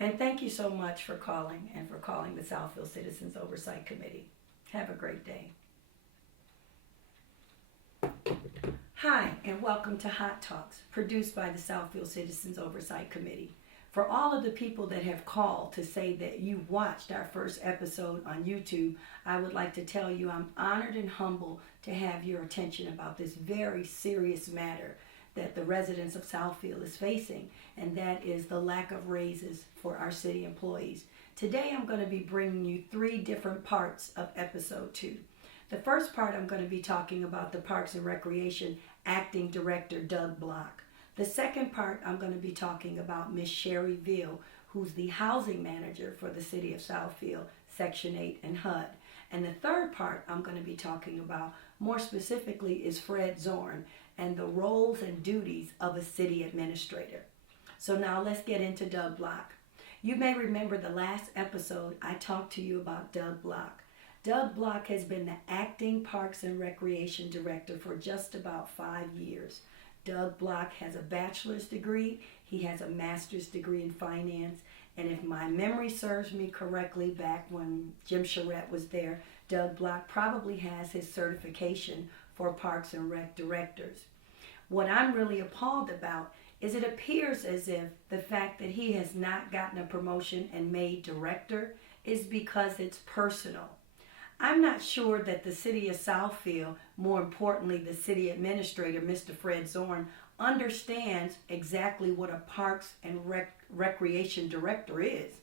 And thank you so much for calling and for calling the Southfield Citizens Oversight Committee. Have a great day. Hi, and welcome to Hot Talks, produced by the Southfield Citizens Oversight Committee. For all of the people that have called to say that you watched our first episode on YouTube, I would like to tell you I'm honored and humbled to have your attention about this very serious matter that the residents of Southfield is facing, and that is the lack of raises for our city employees. Today I'm going to be bringing you 3 different parts of episode 2. The first part, I'm going to be talking about the Parks and Recreation Acting Director, Doug Block. The second part, I'm going to be talking about Miss Sherry Veal, who's the housing manager for the city of Southfield, Section 8 and HUD. And the third part I'm going to be talking about more specifically is Fred Zorn and the roles and duties of a city administrator. So now let's get into Doug Block. You may remember the last episode I talked to you about Doug Block. Doug Block has been the acting Parks and Recreation Director for just about 5 years. Doug Block has a bachelor's degree, he has a master's degree in finance, and if my memory serves me correctly, back when Jim Charette was there, Doug Block probably has his certification for Parks and Rec directors. What I'm really appalled about is it appears as if the fact that he has not gotten a promotion and made director is because it's personal. I'm not sure that the city of Southfield, more importantly the city administrator, Mr. Fred Zorn, understands exactly what a Parks and Recreation Director is.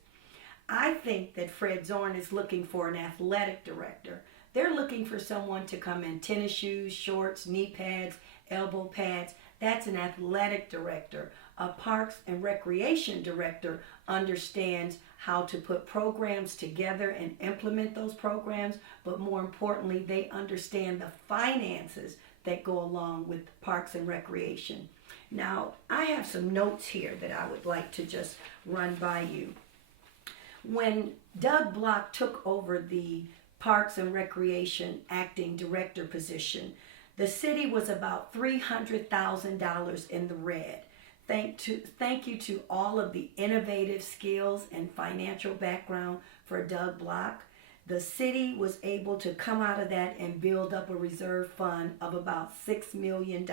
I think that Fred Zorn is looking for an athletic director. They're looking for someone to come in tennis shoes, shorts, knee pads, elbow pads. That's an athletic director. A Parks and Recreation Director understands how to put programs together and implement those programs, but more importantly, they understand the finances that go along with Parks and Recreation. Now, I have some notes here that I would like to just run by you. When Doug Block took over the Parks and Recreation Acting Director position, the city was about $300,000 in the red. Thank you to all of the innovative skills and financial background for Doug Block. The city was able to come out of that and build up a reserve fund of about $6 million.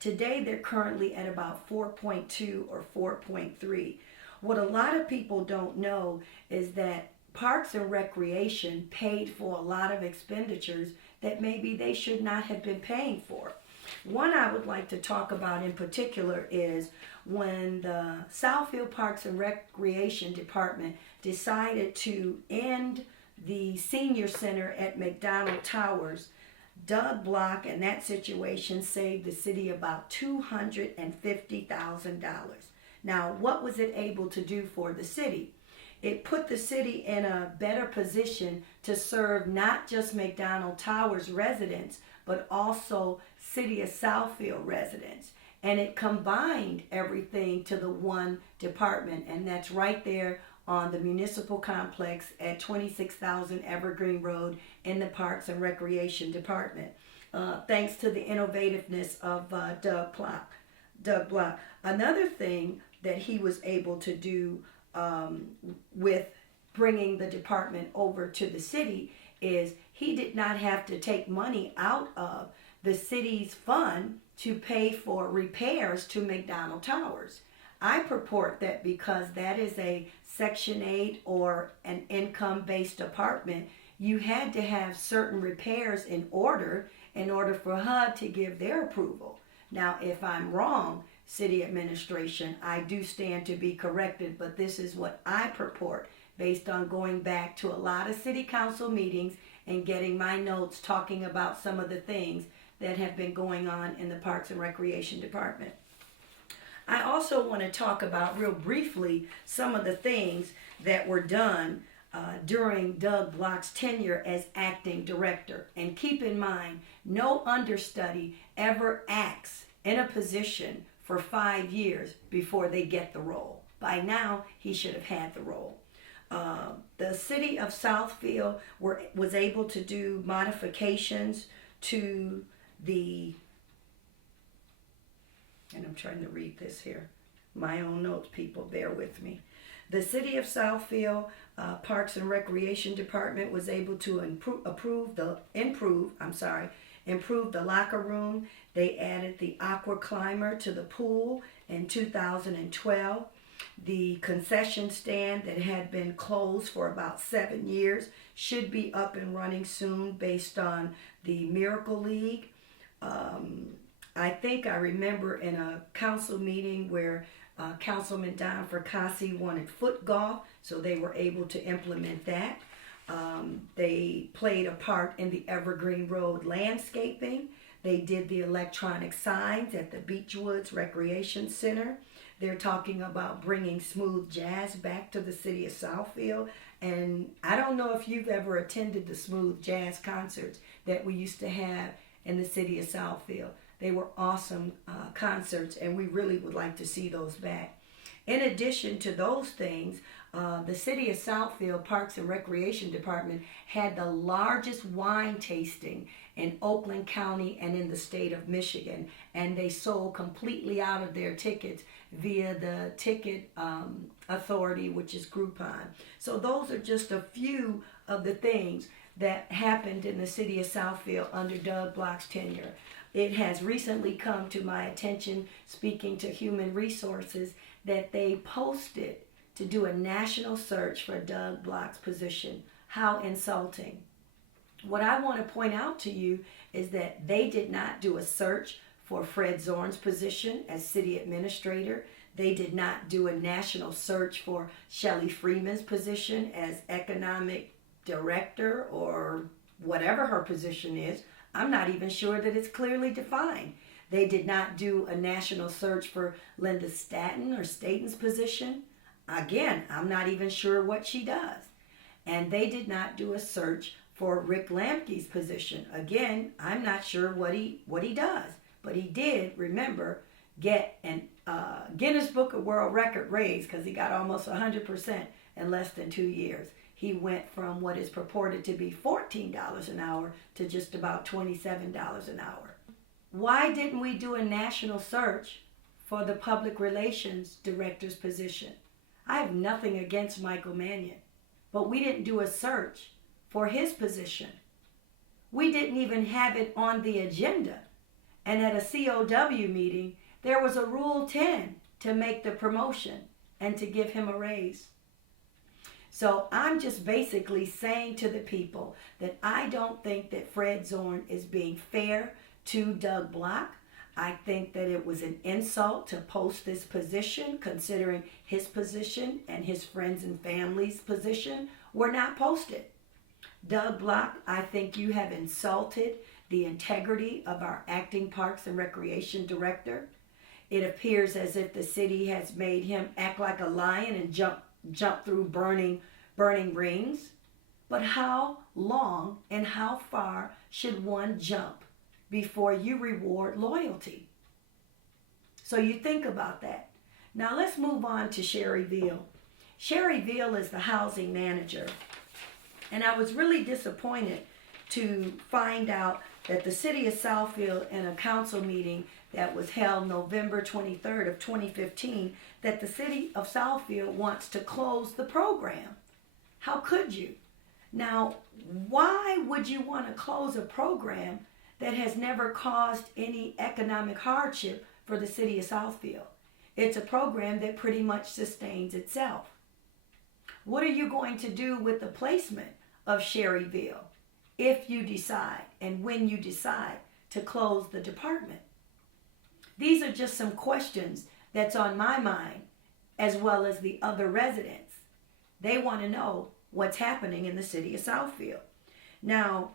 Today they're currently at about 4.2 or 4.3. What a lot of people don't know is that Parks and Recreation paid for a lot of expenditures that maybe they should not have been paying for. One I would like to talk about in particular is when the Southfield Parks and Recreation Department decided to end the senior center at McDonald Towers. Doug Block in that situation saved the city about $250,000. Now, what was it able to do for the city? It put the city in a better position to serve not just McDonald Towers residents, but also City of Southfield residents. And it combined everything to the one department, and that's right there on the municipal complex at 26,000 Evergreen Road in the Parks and Recreation Department. Thanks to the innovativeness of Doug Block. Another thing that he was able to do with bringing the department over to the city is he did not have to take money out of the city's fund to pay for repairs to McDonald Towers. I purport that because that is a Section 8 or an income-based apartment, you had to have certain repairs in order for HUD to give their approval. Now, if I'm wrong, city administration, I do stand to be corrected, but this is what I purport based on going back to a lot of city council meetings and getting my notes talking about some of the things that have been going on in the Parks and Recreation Department. I also want to talk about real briefly some of the things that were done during Doug Block's tenure as acting director. And keep in mind, no understudy ever acts in a position for 5 years before they get the role. By now, he should have had the role. The city of Southfield was able to do modifications to the, and I'm trying to read this here, My own notes, people, bear with me. The City of Southfield Parks and Recreation Department was able to improve the locker room. They added the aqua climber to the pool in 2012. The concession stand that had been closed for about 7 years should be up and running soon based on the Miracle League. I think I remember in a council meeting where Councilman Don Fracassi wanted foot golf, so they were able to implement that. They played a part in the Evergreen Road landscaping. They did the electronic signs at the Beechwoods Recreation Center. They're talking about bringing smooth jazz back to the city of Southfield. And I don't know if you've ever attended the smooth jazz concerts that we used to have in the city of Southfield. They were awesome concerts, and we really would like to see those back. In addition to those things, the City of Southfield Parks and Recreation Department had the largest wine tasting in Oakland County and in the state of Michigan, and they sold completely out of their tickets via the ticket authority, which is Groupon. So those are just a few of the things that happened in the City of Southfield under Doug Block's tenure. It has recently come to my attention, speaking to Human Resources, that they posted to do a national search for Doug Block's position. How insulting. What I want to point out to you is that they did not do a search for Fred Zorn's position as city administrator. They did not do a national search for Shelley Freeman's position as economic director or whatever her position is. I'm not even sure that it's clearly defined. They did not do a national search for Linda Staten's position. Again, I'm not even sure what she does. And they did not do a search for Rick Lamke's position. Again, I'm not sure what he does. But he did, remember, get an Guinness Book of World Record raise because he got almost 100% in less than 2 years. He went from what is purported to be $14 an hour to just about $27 an hour. Why didn't we do a national search for the public relations director's position? I have nothing against Michael Mannion, but we didn't do a search for his position. We didn't even have it on the agenda. And at a COW meeting, there was a Rule 10 to make the promotion and to give him a raise. So I'm just basically saying to the people that I don't think that Fred Zorn is being fair to Doug Block. I think that it was an insult to post this position, considering his position and his friends and family's position were not posted. Doug Block, I think you have insulted the integrity of our acting Parks and Recreation Director. It appears as if the city has made him act like a lion and jump through burning rings. But how long and how far should one jump before you reward loyalty? So you think about that. Now let's move on to Sherry Veal. Sherry Veal is the housing manager. And I was really disappointed to find out that the city of Southfield, in a council meeting that was held November 23rd of 2015, that the city of Southfield wants to close the program. How could you? Now, why would you want to close a program that has never caused any economic hardship for the city of Southfield? It's a program that pretty much sustains itself. What are you going to do with the placement of Sherry Veal if you decide and when you decide to close the department? These are just some questions that's on my mind, as well as the other residents. They want to know what's happening in the city of Southfield. Now,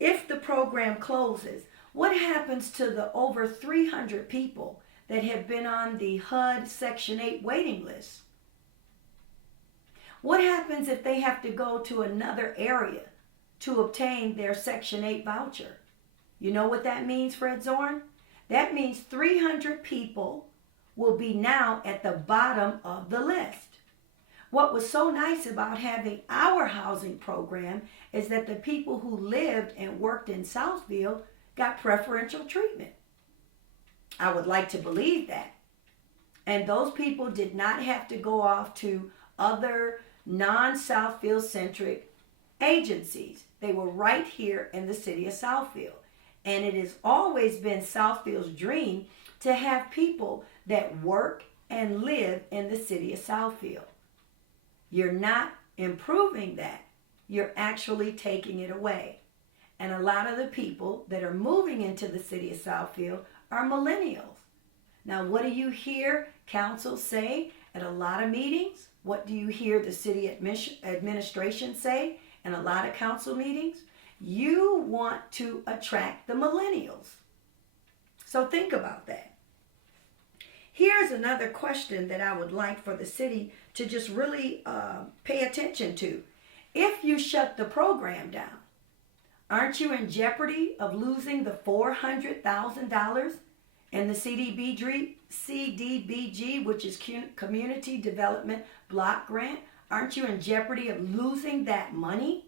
if the program closes, what happens to the over 300 people that have been on the HUD Section 8 waiting list? What happens if they have to go to another area to obtain their Section 8 voucher? You know what that means, Fred Zorn? That means 300 people will be now at the bottom of the list. What was so nice about having our housing program is that the people who lived and worked in Southfield got preferential treatment. I would like to believe that. And those people did not have to go off to other non-Southfield centric agencies. They were right here in the city of Southfield. And it has always been Southfield's dream to have people that work and live in the city of Southfield. You're not improving that. You're actually taking it away. And a lot of the people that are moving into the city of Southfield are millennials. Now, what do you hear council say at a lot of meetings? What do you hear the city administration say in a lot of council meetings? You want to attract the millennials. So think about that. Here's another question that I would like for the city to just really pay attention to. If you shut the program down, aren't you in jeopardy of losing the $400,000 in the CDBG, which is Community Development Block Grant? Aren't you in jeopardy of losing that money?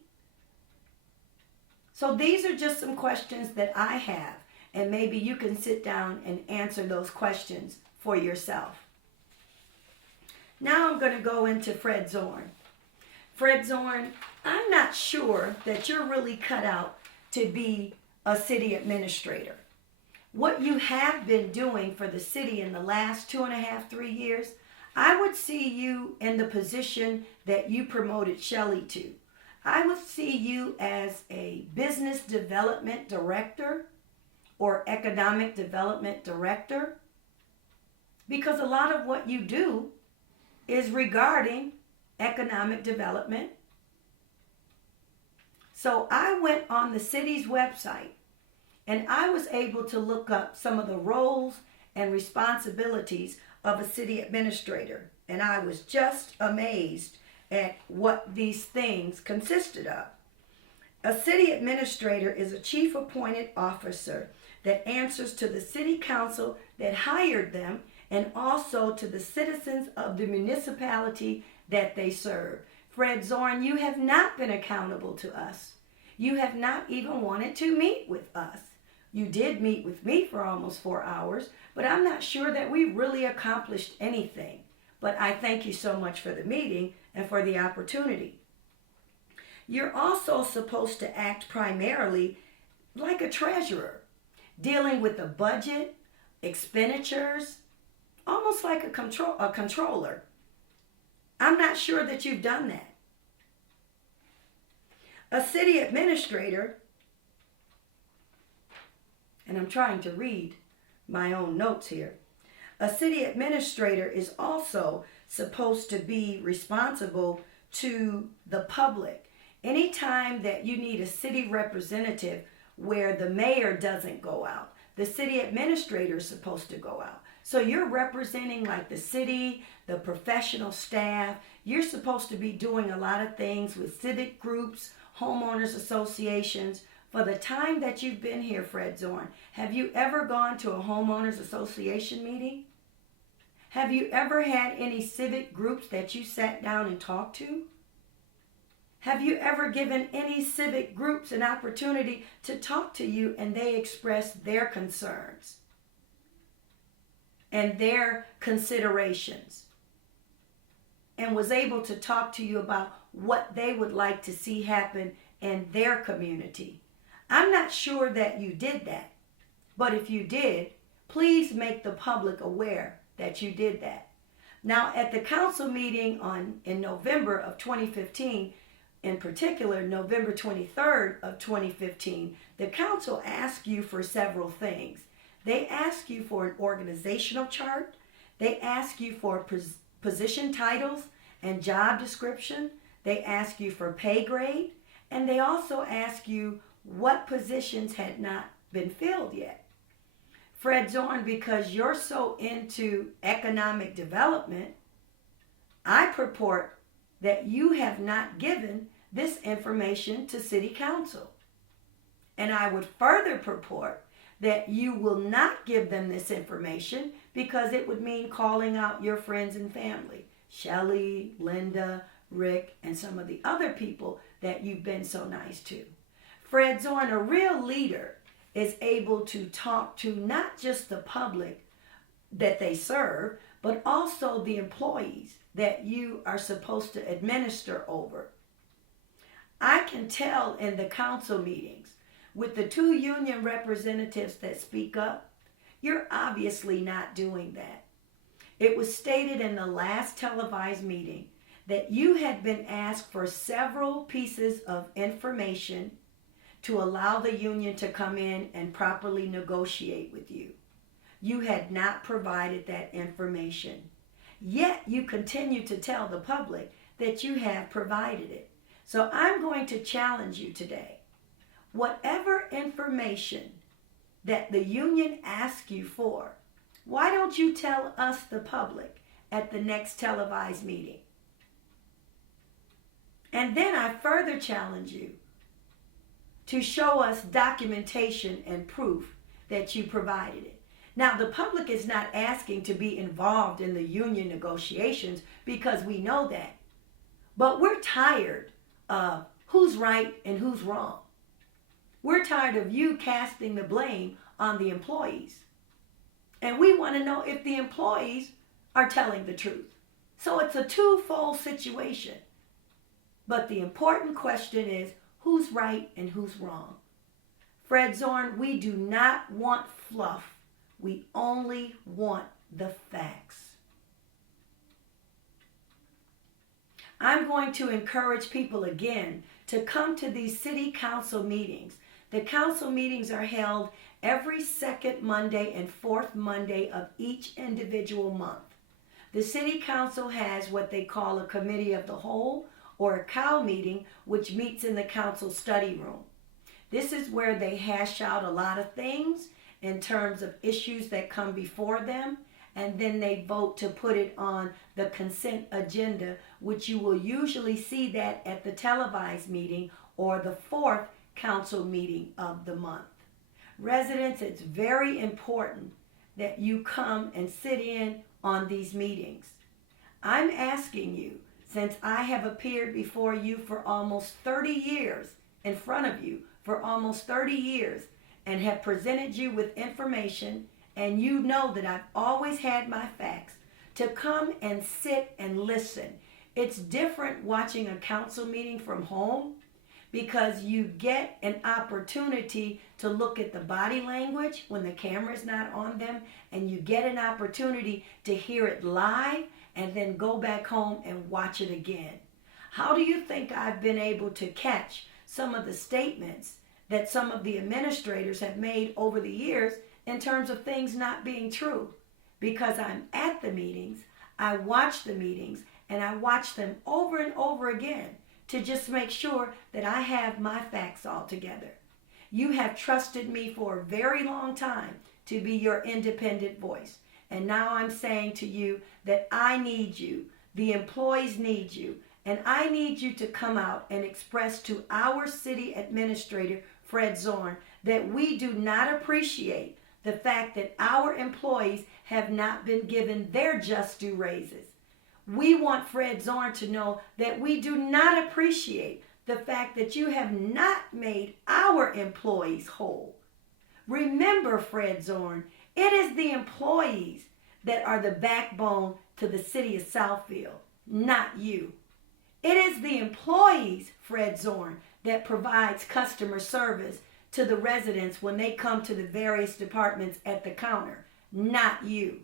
So these are just some questions that I have, and maybe you can sit down and answer those questions for yourself. Now I'm going to go into Fred Zorn. Fred Zorn, I'm not sure that you're really cut out to be a city administrator. What you have been doing for the city in the last 2.5, 3 years, I would see you in the position that you promoted Shelley to. I would see you as a business development director or economic development director, because a lot of what you do is regarding economic development. So I went on the city's website and I was able to look up some of the roles and responsibilities of a city administrator. And I was just amazed at what these things consisted of. A city administrator is a chief appointed officer that answers to the city council that hired them and also to the citizens of the municipality that they serve. Fred Zorn, you have not been accountable to us. You have not even wanted to meet with us. You did meet with me for almost 4 hours, but I'm not sure that we really accomplished anything. But I thank you so much for the meeting and for the opportunity. You're also supposed to act primarily like a treasurer, dealing with the budget, expenditures, almost like a controller. I'm not sure that you've done that. A city administrator, and I'm trying to read my own notes here. A city administrator is also supposed to be responsible to the public. Anytime that you need a city representative where the mayor doesn't go out, the city administrator is supposed to go out. So you're representing like the city, the professional staff. You're supposed to be doing a lot of things with civic groups, homeowners associations. For the time that you've been here, Fred Zorn, have you ever gone to a homeowners association meeting? Have you ever had any civic groups that you sat down and talked to? Have you ever given any civic groups an opportunity to talk to you and they expressed their concerns and their considerations and was able to talk to you about what they would like to see happen in their community? I'm not sure that you did that, but if you did, please make the public aware that you did that. Now, at the council meeting in November of 2015, in particular, November 23rd of 2015, the council asked you for several things. They asked you for an organizational chart. They asked you for position titles and job description. They asked you for pay grade. And they also asked you what positions had not been filled yet. Fred Zorn, because you're so into economic development, I purport that you have not given this information to City Council. And I would further purport that you will not give them this information because it would mean calling out your friends and family, Shelley, Linda, Rick, and some of the other people that you've been so nice to. Fred Zorn, a real leader, is able to talk to not just the public, that they serve, but also the employees that you are supposed to administer over. I can tell in the council meetings with the 2 union representatives that speak up, you're obviously not doing that. It was stated in the last televised meeting that you had been asked for several pieces of information to allow the union to come in and properly negotiate with you. You had not provided that information. Yet you continue to tell the public that you have provided it. So I'm going to challenge you today. Whatever information that the union asks you for, why don't you tell us, the public, at the next televised meeting? And then I further challenge you to show us documentation and proof that you provided it. Now, the public is not asking to be involved in the union negotiations because we know that. But we're tired of who's right and who's wrong. We're tired of you casting the blame on the employees. And we want to know if the employees are telling the truth. So it's a twofold situation. But the important question is, who's right and who's wrong? Fred Zorn, we do not want fluff. We only want the facts. I'm going to encourage people again to come to these city council meetings. The council meetings are held every second Monday and fourth Monday of each individual month. The city council has what they call a committee of the whole, or a cow meeting, which meets in the council study room. This is where they hash out a lot of things in terms of issues that come before them, and then they vote to put it on the consent agenda, which you will usually see that at the televised meeting or the fourth council meeting of the month. Residents, it's very important that you come and sit in on these meetings. I'm asking you, since I have appeared before you for almost 30 years, in front of you for almost 30 years, and have presented you with information, and you know that I've always had my facts, to come and sit and listen. It's different watching a council meeting from home because you get an opportunity to look at the body language when the camera's not on them, and you get an opportunity to hear it live and then go back home and watch it again. How do you think I've been able to catch some of the statements that some of the administrators have made over the years in terms of things not being true? Because I'm at the meetings, I watch the meetings, and I watch them over and over again to just make sure that I have my facts all together. You have trusted me for a very long time to be your independent voice. And now I'm saying to you that I need you, the employees need you, and I need you to come out and express to our city administrator, Fred Zorn, that we do not appreciate the fact that our employees have not been given their just due raises. We want Fred Zorn to know that we do not appreciate the fact that you have not made our employees whole. Remember, Fred Zorn, it is the employees that are the backbone to the city of Southfield, not you. It is the employees, Fred Zorn, that provides customer service to the residents when they come to the various departments at the counter, not you.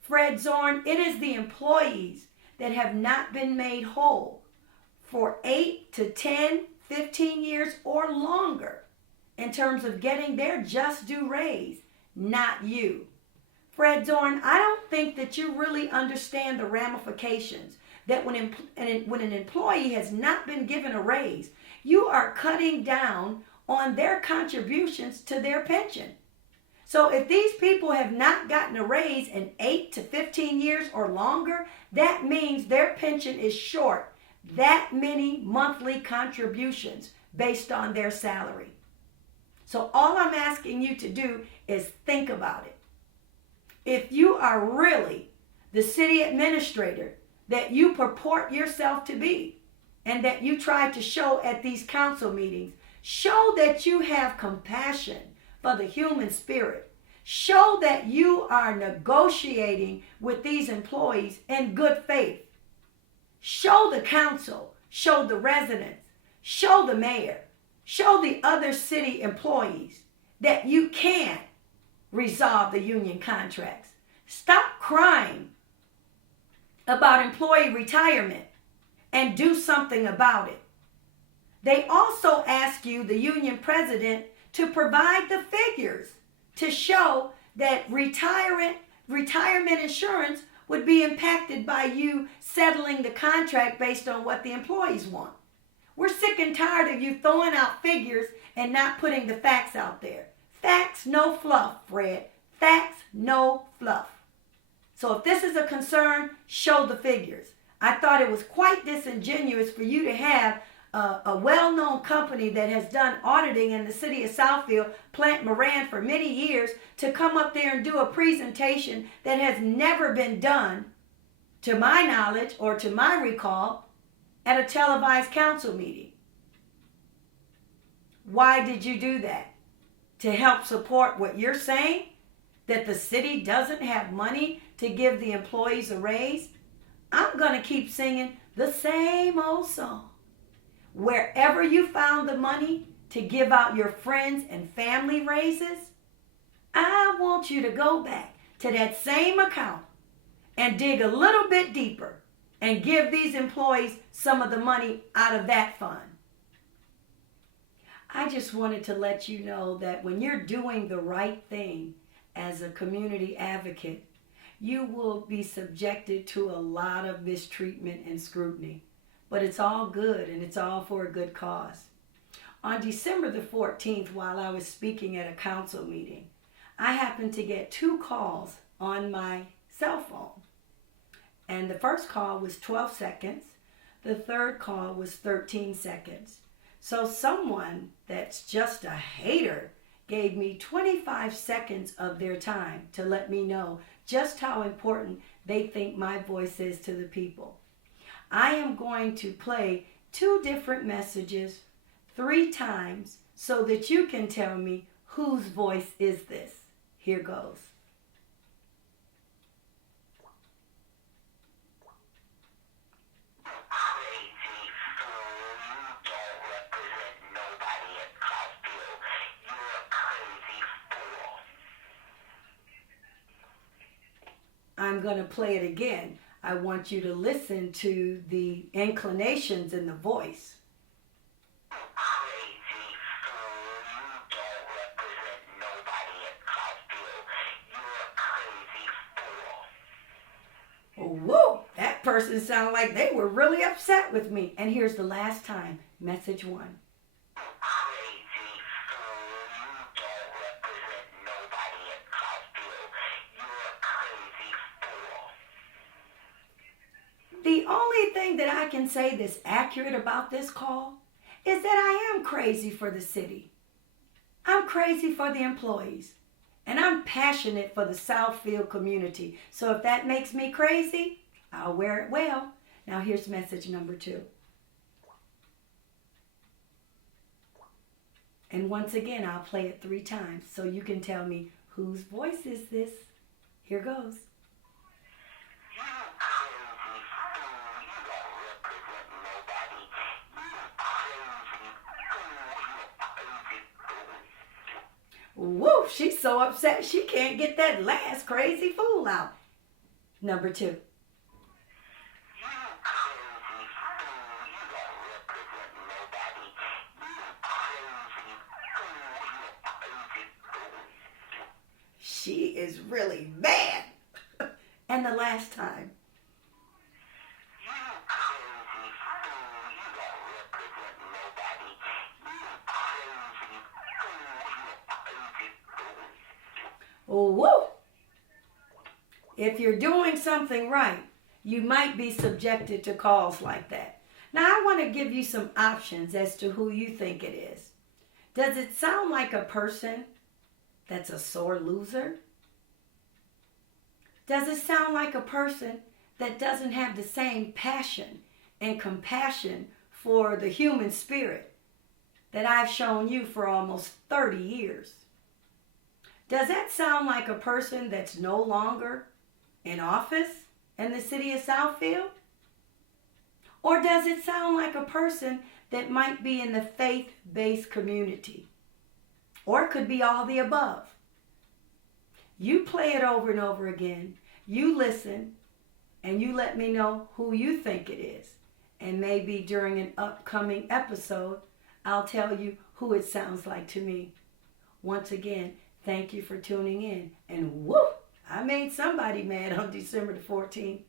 Fred Zorn, it is the employees that have not been made whole for 8 to 10, 15 years or longer in terms of getting their just due raise, not you. Fred Zorn, I don't think that you really understand the ramifications that when an employee has not been given a raise, you are cutting down on their contributions to their pension. So if these people have not gotten a raise in 8 to 15 years or longer, that means their pension is short that many monthly contributions based on their salary. So all I'm asking you to do is think about it. If you are really the city administrator that you purport yourself to be, and that you try to show at these council meetings, show that you have compassion for the human spirit. Show that you are negotiating with these employees in good faith. Show the council, show the residents, show the mayor, show the other city employees that you can resolve the union contracts. Stop crying about employee retirement and do something about it. They also ask you, the union president, to provide the figures to show that retirement insurance would be impacted by you settling the contract based on what the employees want. We're sick and tired of you throwing out figures and not putting the facts out there. Facts, no fluff, Fred. Facts, no fluff. So if this is a concern, show the figures. I thought it was quite disingenuous for you to have a well-known company that has done auditing in the city of Southfield, Plant Moran, for many years, to come up there and do a presentation that has never been done, to my knowledge or to my recall, at a televised council meeting. Why did you do that? To help support what you're saying? That the city doesn't have money to give the employees a raise? I'm going to keep singing the same old song. Wherever you found the money to give out your friends and family raises, I want you to go back to that same account and dig a little bit deeper and give these employees some of the money out of that fund. I just wanted to let you know that when you're doing the right thing as a community advocate, you will be subjected to a lot of mistreatment and scrutiny. But it's all good, and it's all for a good cause. On December the 14th, while I was speaking at a council meeting, I happened to get 2 calls on my cell phone. And the first call was 12 seconds. The third call was 13 seconds. So someone that's just a hater gave me 25 seconds of their time to let me know just how important they think my voice is to the people. I am going to play 2 different messages 3 times so that you can tell me whose voice is this. Here goes. I'm going to play it again. I want you to listen to the inclinations in the voice. Crazy fool, you don't represent nobody at Southfield. You're a crazy fool. Whoa, that person sounded like they were really upset with me. And here's the last time, message 1. The only thing that I can say that's accurate about this call is that I am crazy for the city. I'm crazy for the employees. And I'm passionate for the Southfield community. So if that makes me crazy, I'll wear it well. Now here's message number 2. And once again, I'll play it 3 times so you can tell me whose voice is this. Here goes. Woo, she's so upset she can't get that last crazy fool out. Number 2. She is really mad. And the last time. Woo! If you're doing something right, you might be subjected to calls like that. Now, I want to give you some options as to who you think it is. Does it sound like a person that's a sore loser? Does it sound like a person that doesn't have the same passion and compassion for the human spirit that I've shown you for almost 30 years? Does that sound like a person that's no longer in office in the city of Southfield? Or does it sound like a person that might be in the faith-based community? Or it could be all the above. You play it over and over again. You listen, and you let me know who you think it is. And maybe during an upcoming episode, I'll tell you who it sounds like to me. Once again, thank you for tuning in. And whoop, I made somebody mad on December the 14th.